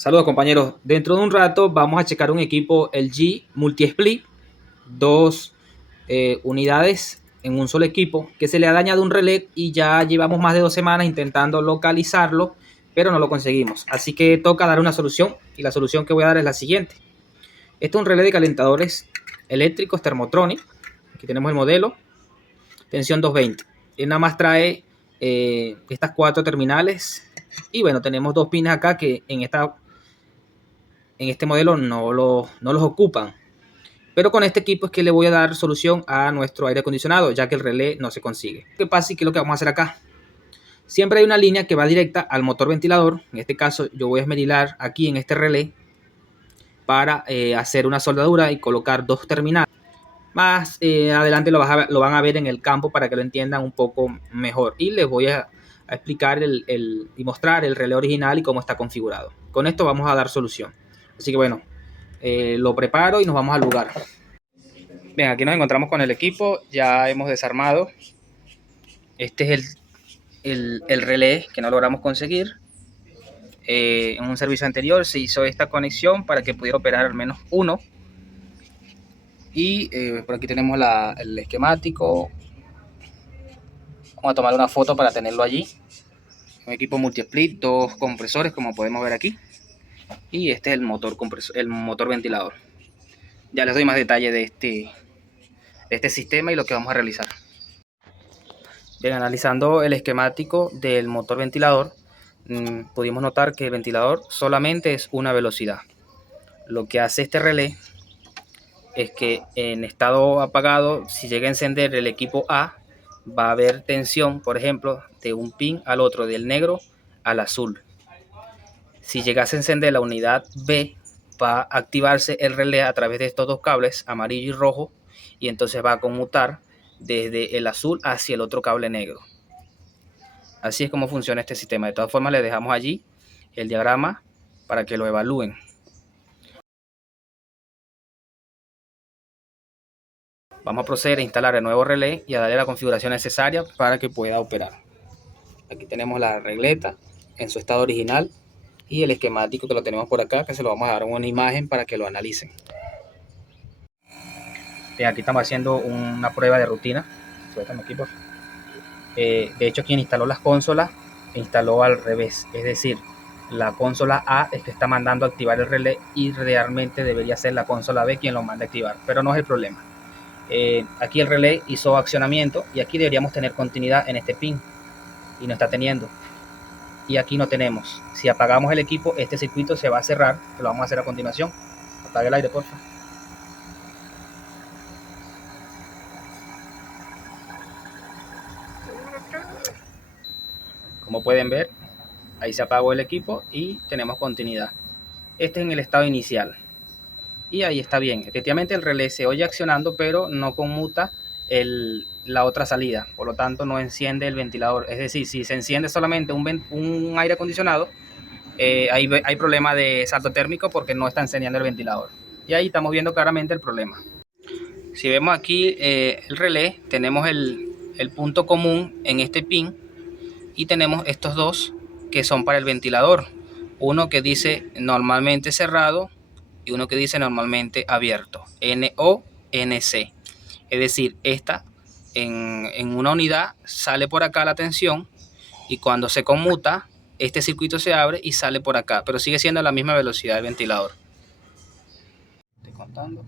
Saludos compañeros, dentro de un rato vamos a checar un equipo LG Multi-Split, dos unidades en un solo equipo que se le ha dañado un relé y ya llevamos más de 2 semanas intentando localizarlo, pero no lo conseguimos. Así que toca dar una solución y la solución que voy a dar es la siguiente. Este es un relé de calentadores eléctricos Thermotronic. Aquí tenemos el modelo, tensión 220. Él nada más trae estas 4 terminales y bueno, tenemos 2 pines acá que en este modelo no los ocupan. Pero con este equipo es que le voy a dar solución a nuestro aire acondicionado, ya que el relé no se consigue. ¿Qué pasa y qué es lo que vamos a hacer acá? Siempre hay una línea que va directa al motor ventilador. En este caso yo voy a esmerilar aquí en este relé para hacer una soldadura y colocar 2 terminales. Más adelante lo van a ver en el campo para que lo entiendan un poco mejor. Y les voy a explicar y mostrar el relé original y cómo está configurado. Con esto vamos a dar solución. Así que bueno, lo preparo y nos vamos al lugar. Bien, aquí nos encontramos con el equipo, ya hemos desarmado. Este es el relé que no logramos conseguir. En un servicio anterior se hizo esta conexión para que pudiera operar al menos uno. Y por aquí tenemos el esquemático. Vamos a tomar una foto para tenerlo allí. Un equipo multi-split, 2 compresores como podemos ver aquí. Y este es el motor ventilador. Ya les doy más detalle de este sistema y lo que vamos a realizar. Bien, analizando el esquemático del motor ventilador, pudimos notar que el ventilador solamente es una velocidad. Lo que hace este relé es que en estado apagado, si llega a encender el equipo A, va a haber tensión, por ejemplo, de un pin al otro, del negro al azul. Si llegase a encender la unidad B, va a activarse el relé a través de estos 2 cables, amarillo y rojo, y entonces va a conmutar desde el azul hacia el otro cable negro. Así es como funciona este sistema. De todas formas, les dejamos allí el diagrama para que lo evalúen. Vamos a proceder a instalar el nuevo relé y a darle la configuración necesaria para que pueda operar. Aquí tenemos la regleta en su estado original y el esquemático que lo tenemos por acá, que se lo vamos a dar una imagen para que lo analicen. Bien, aquí estamos haciendo una prueba de rutina. Suéltame aquí, por favor. De hecho, quien instaló las consolas instaló al revés, es decir, la consola A es que está mandando a activar el relé y realmente debería ser la consola B quien lo manda a activar, pero no es el problema. Aquí el relé hizo accionamiento y aquí deberíamos tener continuidad en este pin y no está teniendo, y aquí no tenemos. Si apagamos el equipo, este circuito se va a cerrar, que lo vamos a hacer a continuación. Apague el aire, por favor. Como pueden ver, ahí se apagó el equipo y tenemos continuidad. Este es en el estado inicial y ahí está bien. Efectivamente el relé se oye accionando, pero no conmuta la otra salida, por lo tanto no enciende el ventilador. Es decir, si se enciende solamente un aire acondicionado, hay problema de salto térmico porque no está encendiendo el ventilador, y ahí estamos viendo claramente el problema. Si vemos aquí el relé, tenemos el punto común en este pin y tenemos estos dos que son para el ventilador, uno que dice normalmente cerrado y uno que dice normalmente abierto, NO-NC. Es decir, esta en una unidad sale por acá la tensión y cuando se conmuta, este circuito se abre y sale por acá, pero sigue siendo la misma velocidad del ventilador. Estoy contando.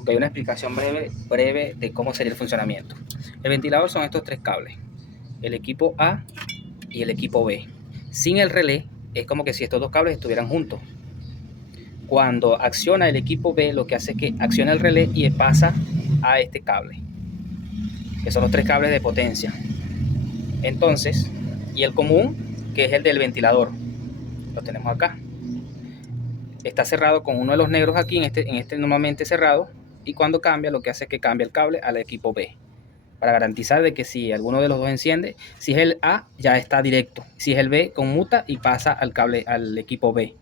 Okay, una explicación breve de cómo sería el funcionamiento. El ventilador son estos 3 cables, el equipo A y el equipo B. Sin el relé es como que si estos 2 cables estuvieran juntos. Cuando acciona el equipo B, lo que hace es que acciona el relé y pasa a este cable, que son los 3 cables de potencia. Entonces, y el común, que es el del ventilador, lo tenemos acá. Está cerrado con uno de los negros aquí, en este normalmente cerrado, y cuando cambia, lo que hace es que cambia el cable al equipo B, para garantizar de que si alguno de los dos enciende, si es el A ya está directo, si es el B conmuta y pasa al equipo B.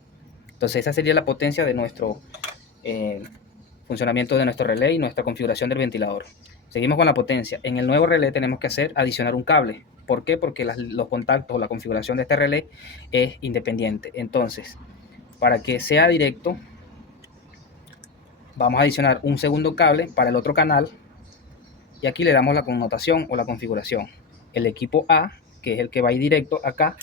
Entonces esa sería la potencia de nuestro funcionamiento de nuestro relé y nuestra configuración del ventilador. Seguimos con la potencia. En el nuevo relé tenemos que adicionar un cable. ¿Por qué? Porque los contactos o la configuración de este relé es independiente. Entonces Para que sea directo, vamos a adicionar un segundo cable para el otro canal y aquí le damos la connotación o la configuración. El equipo A, que es el que va a ir directo acá,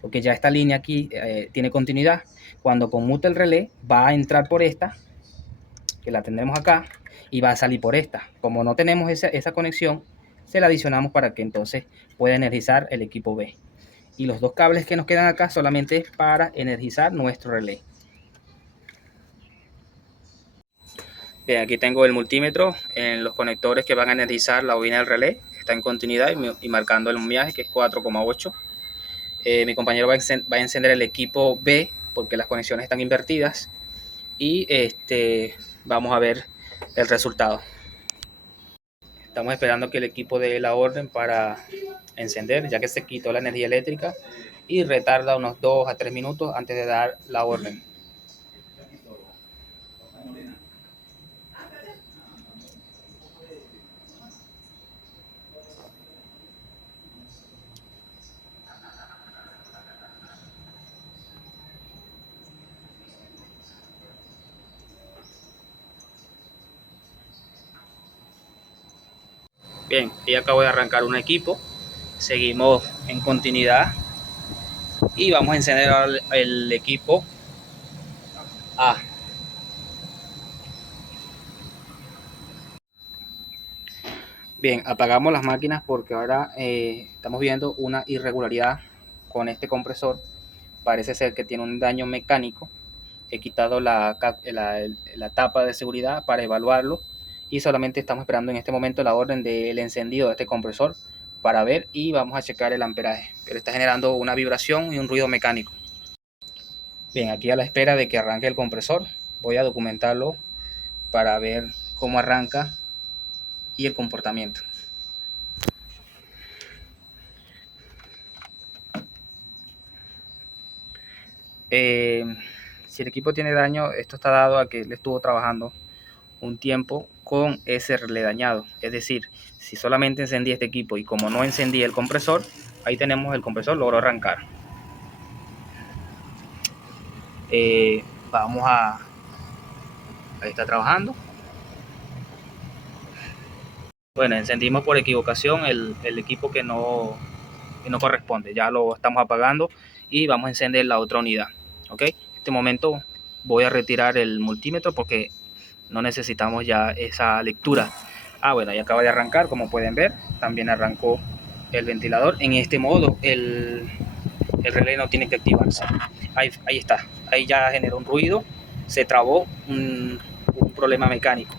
porque ya esta línea aquí tiene continuidad. Cuando conmute el relé, va a entrar por esta, que la tendremos acá, y va a salir por esta. Como no tenemos esa conexión, se la adicionamos para que entonces pueda energizar el equipo B. Y los dos cables que nos quedan acá solamente es para energizar nuestro relé. Bien, aquí tengo el multímetro en los conectores que van a energizar la bobina del relé. Está en continuidad y marcando el ohmiaje, que es 4,8. Mi compañero va a encender el equipo B porque las conexiones están invertidas. Y vamos a ver el resultado. Estamos esperando que el equipo dé la orden para encender, ya que se quitó la energía eléctrica y retarda unos 2 a 3 minutos antes de dar la orden. Bien, y acabo de arrancar un equipo. Seguimos en continuidad y vamos a encender el equipo A. Bien, apagamos las máquinas porque ahora estamos viendo una irregularidad con este compresor. Parece ser que tiene un daño mecánico. He quitado la tapa de seguridad para evaluarlo y solamente estamos esperando en este momento la orden del encendido de este compresor para ver y vamos a checar el amperaje. Pero está generando una vibración y un ruido mecánico. Bien, aquí a la espera de que arranque el compresor, voy a documentarlo para ver cómo arranca y el comportamiento. Si el equipo tiene daño, esto está dado a que él estuvo trabajando un tiempo con ese relé dañado. Es decir, si solamente encendí este equipo y como no encendí el compresor, ahí tenemos el compresor, logró arrancar. Vamos a... Ahí está trabajando. Bueno, encendimos por equivocación el equipo que no corresponde. Ya lo estamos apagando y vamos a encender la otra unidad. ¿Ok? En este momento voy a retirar el multímetro porque no necesitamos ya esa lectura. Bueno, ya acaba de arrancar, como pueden ver. También arrancó el ventilador. En este modo el relé no tiene que activarse. Ahí está. Ahí ya generó un ruido. Se trabó un problema mecánico.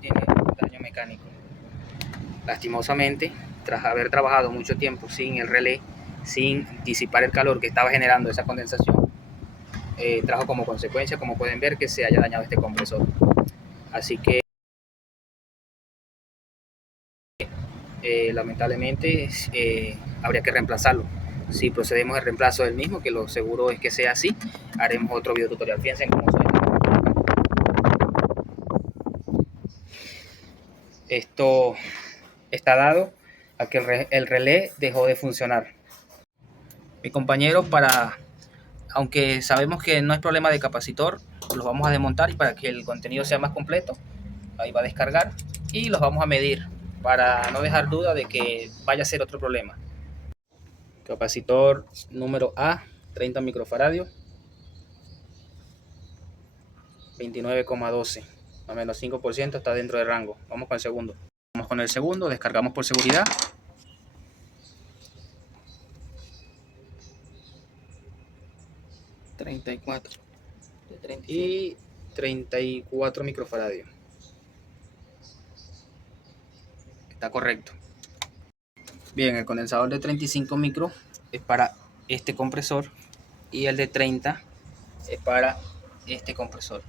Tiene daño mecánico. Lastimosamente, tras haber trabajado mucho tiempo sin el relé, sin disipar el calor que estaba generando esa condensación, trajo como consecuencia, como pueden ver, que se haya dañado este compresor. Así que lamentablemente habría que reemplazarlo. Si procedemos al reemplazo del mismo, que lo seguro es que sea así, haremos otro video tutorial. Fíjense cómo suena. Esto está dado a que el relé dejó de funcionar. Mi compañero, aunque sabemos que no es problema de capacitor, los vamos a desmontar y para que el contenido sea más completo, ahí va a descargar y los vamos a medir para no dejar duda de que vaya a ser otro problema. Capacitor número A, 30 microfaradios, 29,12, más o menos 5%, está dentro de rango. Vamos con el segundo. Vamos con el segundo, descargamos por seguridad. Y 34 microfaradios. Está correcto. Bien, el condensador de 35 micro es para este compresor y el de 30 es para este compresor.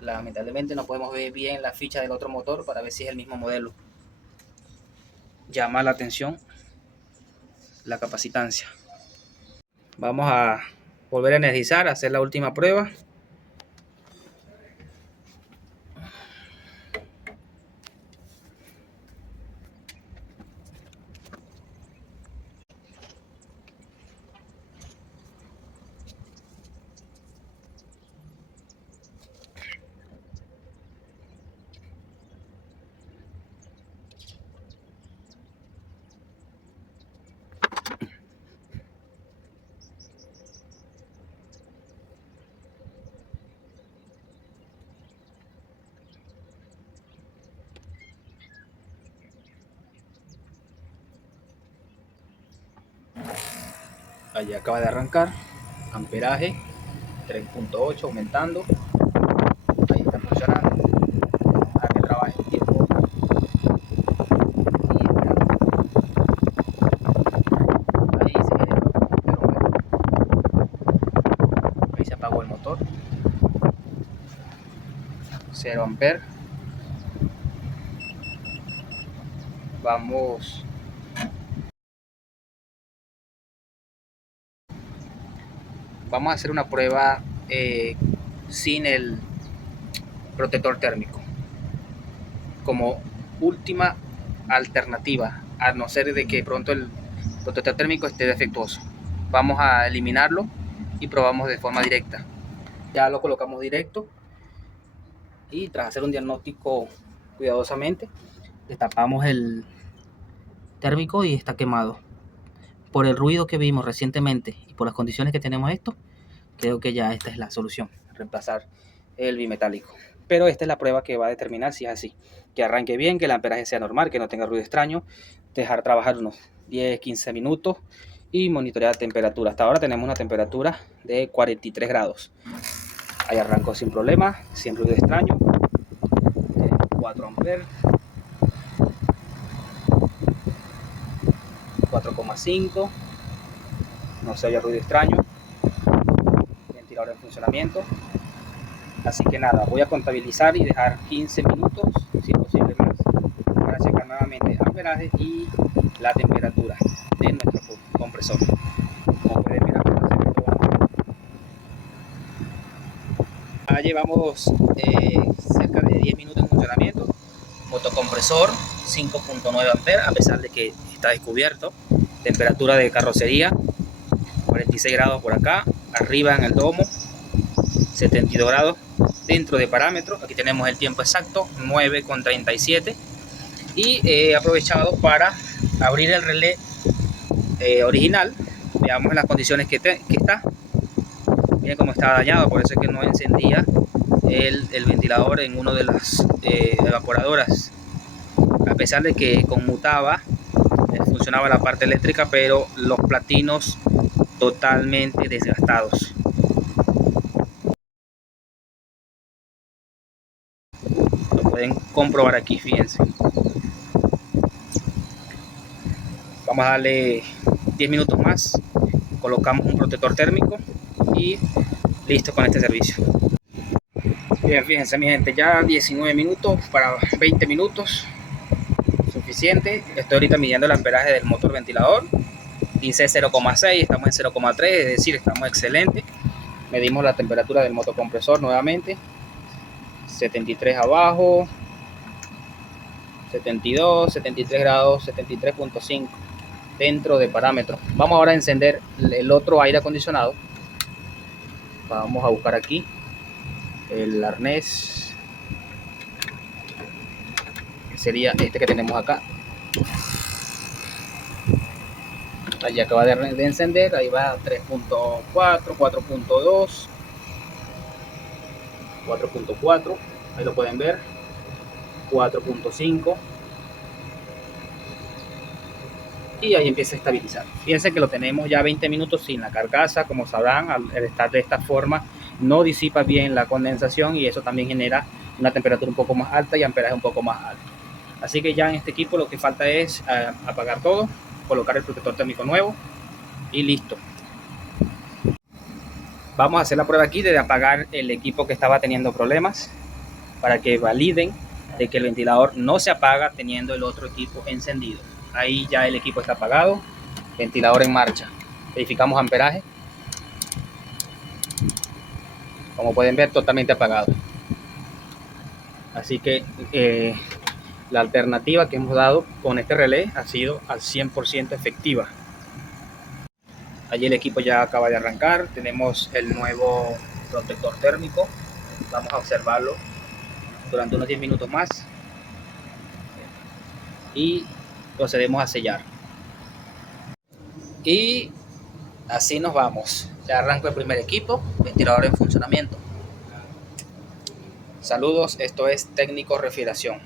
Lamentablemente no podemos ver bien la ficha del otro motor para ver si es el mismo modelo. Llama la atención la capacitancia. Vamos a volver a energizar, a hacer la última prueba. Allí acaba de arrancar, amperaje 3.8 aumentando, ahí está funcionando, a que trabaje un tiempo y ahí se generó, ahí se apagó el motor, 0 amper. Vamos a hacer una prueba sin el protector térmico como última alternativa, a no ser de que pronto el protector térmico esté defectuoso. Vamos a eliminarlo y probamos de forma directa. Ya lo colocamos directo y tras hacer un diagnóstico cuidadosamente destapamos el térmico y está quemado. Por el ruido que vimos recientemente y por las condiciones que tenemos esto, creo que ya esta es la solución, reemplazar el bimetálico. Pero esta es la prueba que va a determinar si es así. Que arranque bien, que el amperaje sea normal, que no tenga ruido extraño, dejar trabajar unos 10-15 minutos y monitorear la temperatura. Hasta ahora tenemos una temperatura de 43 grados. Ahí arrancó sin problema, sin ruido extraño. 4 amperes, 4,5, no se oye ruido extraño, ventilador en funcionamiento. Así que nada, voy a contabilizar y dejar 15 minutos, si posible más, para checar nuevamente el amperaje y la temperatura de nuestro compresor. Como pueden ver, ya llevamos cerca de 10 minutos en funcionamiento. Motocompresor 5.9 amperes, a pesar de que está descubierto. Temperatura de carrocería 46 grados por acá, arriba en el domo 72 grados. Dentro de parámetros, aquí tenemos el tiempo exacto, 9,37, y he aprovechado para abrir el relé original. Veamos en las condiciones que está. Miren cómo está dañado, por eso es que no encendía el ventilador en una de las evaporadoras, a pesar de que conmutaba, funcionaba la parte eléctrica, pero los platinos totalmente desgastados. Pueden comprobar aquí, fíjense. Vamos a darle 10 minutos más, colocamos un protector térmico y listo con este servicio. Bien, fíjense mi gente, ya 19 minutos para 20 minutos, suficiente. Estoy ahorita midiendo el amperaje del motor ventilador, dice 0,6, estamos en 0,3, es decir, estamos excelentes. Medimos la temperatura del motocompresor nuevamente, 73 abajo, 72, 73 grados, 73.5 dentro de parámetros. Vamos ahora a encender el otro aire acondicionado. Vamos a buscar aquí el arnés, que sería este que tenemos acá. Allí acaba de encender, ahí va 3.4, 4.2, 4.4, ahí lo pueden ver, 4.5, y ahí empieza a estabilizar. Fíjense que lo tenemos ya 20 minutos sin la carcasa. Como sabrán, al estar de esta forma no disipa bien la condensación y eso también genera una temperatura un poco más alta y amperaje un poco más alto. Así que ya en este equipo lo que falta es apagar todo colocar el protector térmico nuevo y listo. Vamos a hacer la prueba aquí de apagar el equipo que estaba teniendo problemas para que validen de que el ventilador no se apaga teniendo el otro equipo encendido. Ahí ya el equipo está apagado, ventilador en marcha. Verificamos amperaje. Como pueden ver, totalmente apagado. Así que la alternativa que hemos dado con este relé ha sido al 100% efectiva. Allí el equipo ya acaba de arrancar. Tenemos el nuevo protector térmico. Vamos a observarlo durante unos 10 minutos más y procedemos a sellar. Y así nos vamos. Ya arranco el primer equipo, ventilador en funcionamiento. Saludos, esto es Técnico Refrigeración.